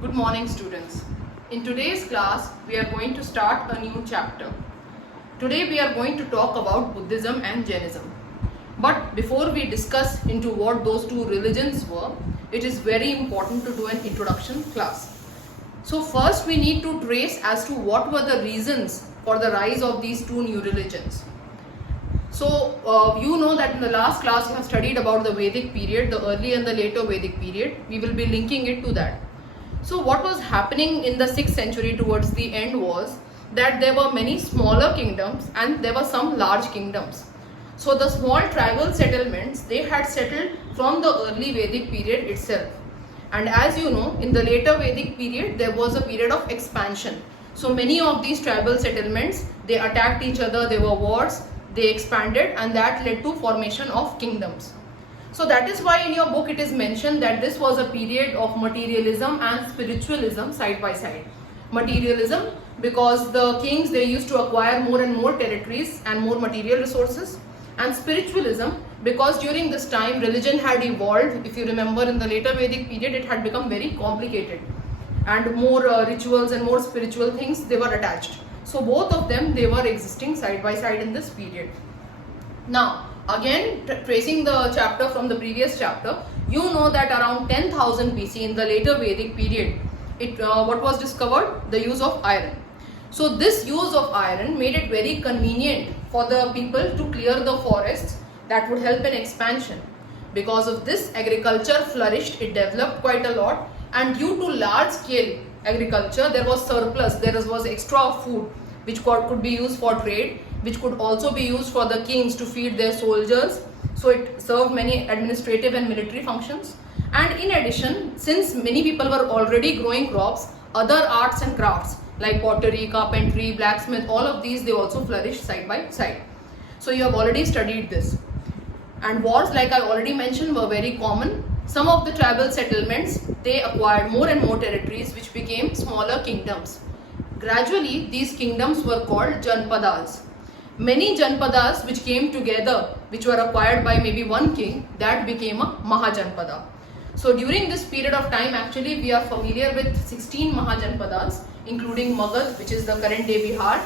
Good morning, students. In today's class, we are going to start a new chapter. Today we are going to talk about Buddhism and Jainism. But before we discuss into what those two religions were, it is very important to do an introduction class. So first we need to trace as to what were the reasons for the rise of these two new religions. So you know that in the last class we have studied about the Vedic period, the early and the later Vedic period. We will be linking it to that. So what was happening in the 6th century towards the end was that there were many smaller kingdoms and there were some large kingdoms. So the small tribal settlements, they had settled from the early Vedic period itself. And as you know, in the later Vedic period, there was a period of expansion. So many of these tribal settlements, they attacked each other, there were wars, they expanded, and that led to formation of kingdoms. So that is why in your book it is mentioned that this was a period of materialism and spiritualism side by side. Materialism because the kings, they used to acquire more and more territories and more material resources, and spiritualism because during this time religion had evolved. If you remember, in the later Vedic period it had become very complicated and more rituals and more spiritual things, they were attached. So both of them, they were existing side by side in this period. Now again, tracing the chapter from the previous chapter, you know that around 10,000 BC, in the later Vedic period, what was discovered? The use of iron. So this use of iron made it very convenient for the people to clear the forests that would help in expansion. Because of this, agriculture flourished, it developed quite a lot, and due to large scale agriculture, there was surplus, there was extra food which could be used for trade, which could also be used for the kings to feed their soldiers. So it served many administrative and military functions. And in addition, since many people were already growing crops, other arts and crafts like pottery, carpentry, blacksmith, all of these, they also flourished side by side. So you have already studied this. And wars, like I already mentioned, were very common. Some of the tribal settlements, they acquired more and more territories which became smaller kingdoms. Gradually, these kingdoms were called Janpadas. Many Janpadas which came together, which were acquired by maybe one king, that became a Mahajanpada. So during this period of time, actually we are familiar with 16 Mahajanpadas, including Magad, which is the current day Bihar.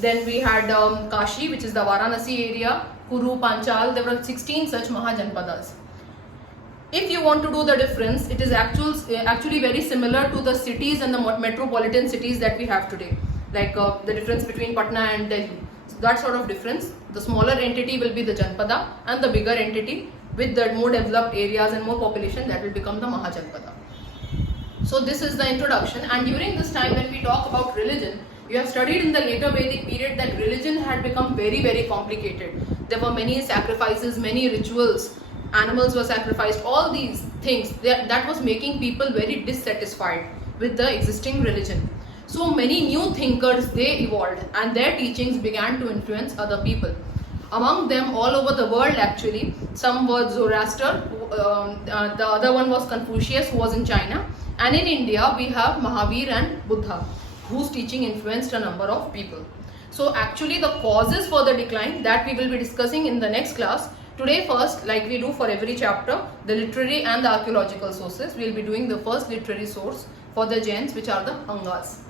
Then we had Kashi, which is the Varanasi area, Kuru, Panchal. There were 16 such Mahajanpadas. If you want to do the difference, it is actually very similar to the cities and the metropolitan cities that we have today, like the difference between Patna and Delhi. So that sort of difference. The smaller entity will be the Janpada, and the bigger entity with the more developed areas and more population, that will become the Mahajanpada. So this is the introduction. And during this time, when we talk about religion, you have studied in the later Vedic period that religion had become very, very complicated. There were many sacrifices, many rituals, animals were sacrificed, all these things, that was making people very dissatisfied with the existing religion. So many new thinkers, they evolved, and their teachings began to influence other people. Among them, all over the world actually, some were Zoroaster, the other one was Confucius, who was in China, and in India we have Mahavir and Buddha, whose teaching influenced a number of people. So actually the causes for the decline, that we will be discussing in the next class. Today first, like we do for every chapter, the literary and the archaeological sources. We will be doing the first literary source for the Jains, which are the Angas.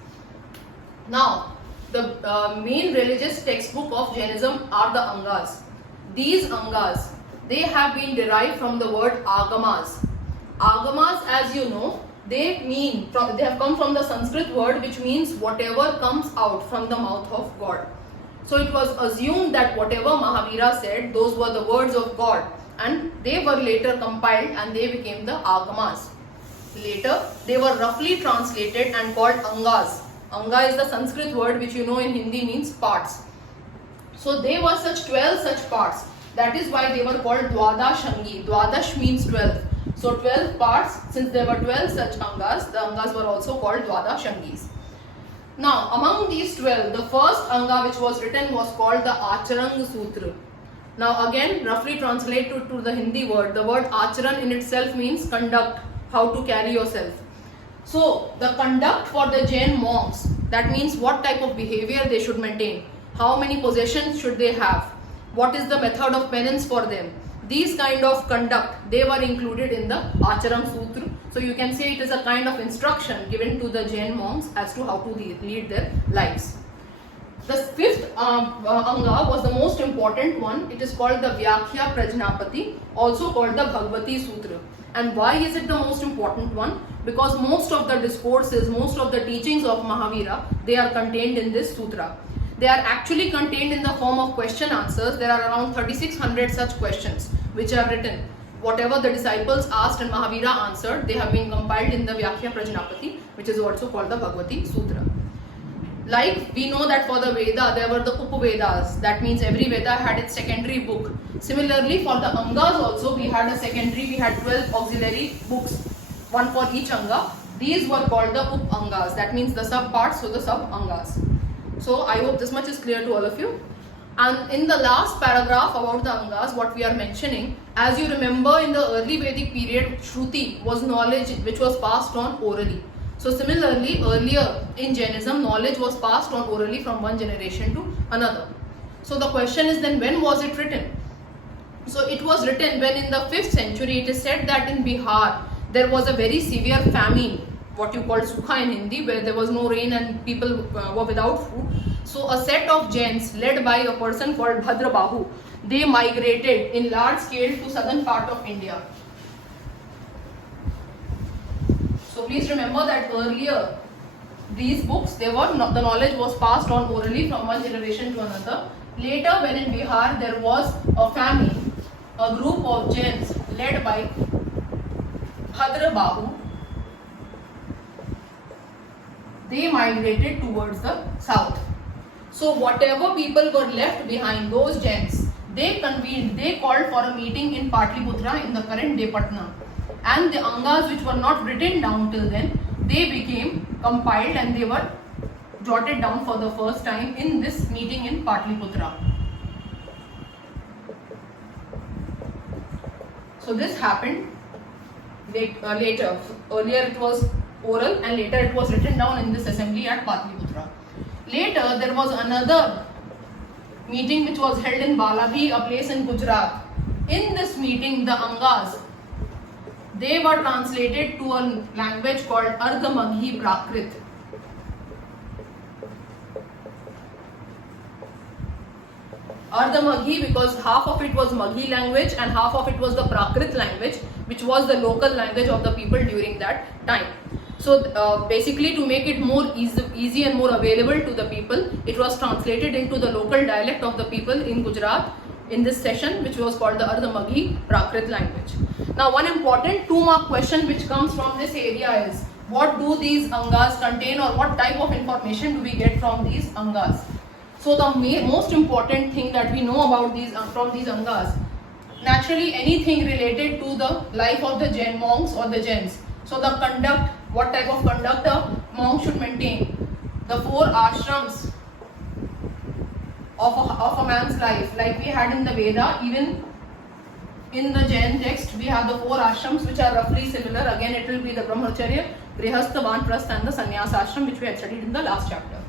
Now, the main religious textbook of Jainism are the Angas. These Angas, they have been derived from the word Agamas. Agamas, as you know, they have come from the Sanskrit word which means whatever comes out from the mouth of God. So it was assumed that whatever Mahavira said, those were the words of God, and they were later compiled and they became the Agamas. Later, they were roughly translated and called Angas. Anga is the Sanskrit word which you know in Hindi means parts. So they were 12 such parts. That is why they were called Dwadashangi. Dwadash means 12. So 12 parts, since there were 12 such Angas, the Angas were also called Dwadashangis. Now, among these 12, the first Anga which was written was called the Acharang Sutra. Now again, roughly translated to the Hindi word, the word Acharan in itself means conduct, how to carry yourself. So, the conduct for the Jain monks, that means what type of behavior they should maintain, how many possessions should they have, what is the method of penance for them. These kind of conduct, they were included in the Acharam Sutra. So you can say it is a kind of instruction given to the Jain monks as to how to lead their lives. The fifth Anga was the most important one. It is called the Vyakhya Prajnapati, also called the Bhagavati Sutra. And why is it the most important one? Because most of the discourses, most of the teachings of Mahavira, they are contained in this sutra. They are actually contained in the form of question answers. There are around 3600 such questions which are written. Whatever the disciples asked and Mahavira answered, they have been compiled in the Vyakhya Prajnapati, which is also called the Bhagavati Sutra. Like we know that for the Veda, there were the Upavedas. That means every Veda had its secondary book. Similarly, for the Angas also, we had a secondary, we had 12 auxiliary books, one for each Anga. These were called the Up-Angas. That means the sub-parts, so the sub-Angas. So I hope this much is clear to all of you. And in the last paragraph about the Angas, what we are mentioning, as you remember in the early Vedic period, Shruti was knowledge which was passed on orally. So similarly, earlier in Jainism, knowledge was passed on orally from one generation to another. So the question is then, when was it written? So it was written when in the 5th century. It is said that in Bihar, there was a very severe famine, what you call Sukha in Hindi, where there was no rain and people were without food. So a set of Jains led by a person called Bhadrabahu, they migrated in large scale to southern part of India. So please remember that earlier these books, the knowledge was passed on orally from one generation to another. Later, when in Bihar there was a famine, a group of Jains led by Bhadrabahu, they migrated towards the south. So whatever people were left behind, those Jains, they convened, they called for a meeting in Patliputra in the current day Patna. And the Angas which were not written down till then, they became compiled and they were jotted down for the first time in this meeting in Patliputra. So this happened later. Earlier it was oral and later it was written down in this assembly at Patliputra. Later there was another meeting which was held in Balabhi, a place in Gujarat. In this meeting, the Angas, they were translated to a language called Ardhamaghi Prakrit. Ardhamaghi because half of it was Maghi language and half of it was the Prakrit language, which was the local language of the people during that time. So basically, to make it more easy and more available to the people, it was translated into the local dialect of the people in Gujarat in this session, which was called the Ardhamaghi Prakrit language. Now one important 2-mark question which comes from this area is, what do these Angas contain or what type of information do we get from these Angas? So the most important thing that we know about these from these Angas, naturally anything related to the life of the Jain monks or the Jains. So the conduct, what type of conduct a monk should maintain, the 4 ashrams of a man's life, like we had in the Veda, even in the Jain text we have the 4 ashrams which are roughly similar. Again it will be the Brahmacharya, Grihastha, Vanprastha and the Sannyas ashram, which we had studied in the last chapter.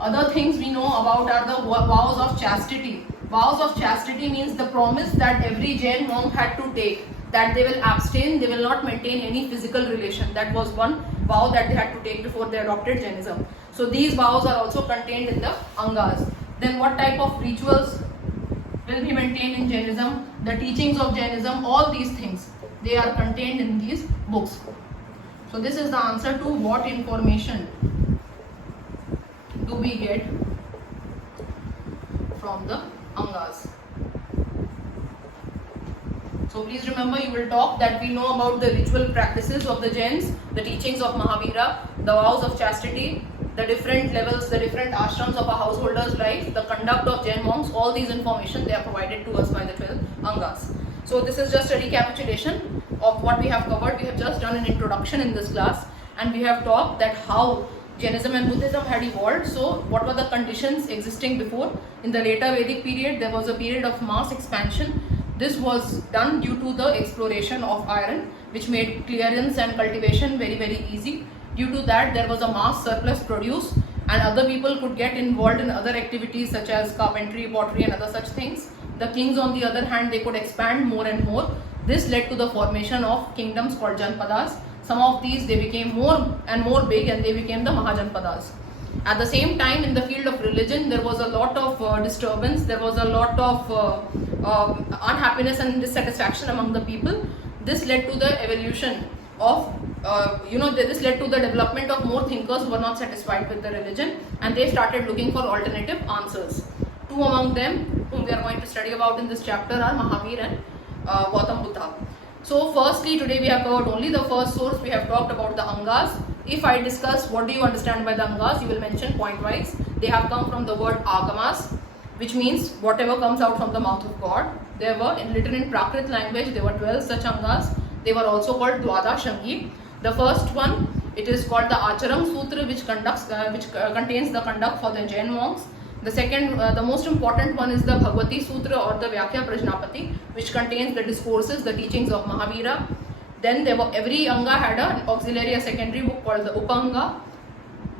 Other things we know about are the vows of chastity. Vows of chastity means the promise that every Jain monk had to take, that they will abstain, they will not maintain any physical relation. That was one vow that they had to take before they adopted Jainism. So these vows are also contained in the Angas. Then what type of rituals will be maintained in Jainism, the teachings of Jainism, all these things, they are contained in these books. So this is the answer to what information do we get from the Angas. So please remember, you will talk that we know about the ritual practices of the Jains, the teachings of Mahavira, the vows of chastity, the different levels, the different ashrams of a householder's life, the conduct of Jain monks, all these information they are provided to us by the 12 Angas. So this is just a recapitulation of what we have covered. We have just done an introduction in this class and we have talked that how Jainism and Buddhism had evolved. So what were the conditions existing before? In the later Vedic period, there was a period of mass expansion. This was done due to the exploration of iron, which made clearance and cultivation very, very easy. Due to that, there was a mass surplus produce and other people could get involved in other activities such as carpentry, pottery and other such things. The kings on the other hand, they could expand more and more. This led to the formation of kingdoms called Janpadas. Some of these, they became more and more big, and they became the Mahajanpadas. At the same time, in the field of religion, there was a lot of disturbance, there was a lot of unhappiness and dissatisfaction among the people. This led to the evolution of, this led to the development of more thinkers who were not satisfied with the religion, and they started looking for alternative answers. Two among them, whom we are going to study about in this chapter, are Mahavir and Gautam Buddha. So firstly, today we have covered only the first source. We have talked about the Angas. If I discuss what do you understand by the Angas, you will mention point-wise. They have come from the word Agamas, which means whatever comes out from the mouth of God. There were, written in Prakrit language, there were 12 such Angas. They were also called Dwada Shangi. The first one, it is called the Acharam Sutra, which contains the conduct for the Jain monks. The second, the most important one is the Bhagavati Sutra or the Vyakya Prajnapati, which contains the discourses, the teachings of Mahavira. Then every Anga had an auxiliary, a secondary book called the Upanga.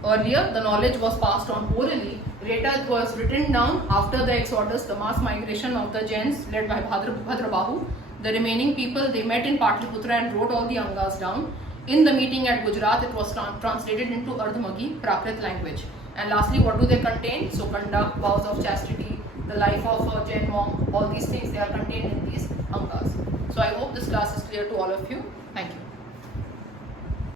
Earlier, the knowledge was passed on orally. Later, it was written down after the exodus, the mass migration of the Jains led by Bhadrabahu. The remaining people, they met in Patliputra and wrote all the Angas down. In the meeting at Gujarat, it was translated into Ardhamagi, Prakrit language. And lastly, what do they contain? So conduct, vows of chastity, the life of a Jain monk, all these things, they are contained in these Angas. So I hope this class is clear to all of you. Thank you.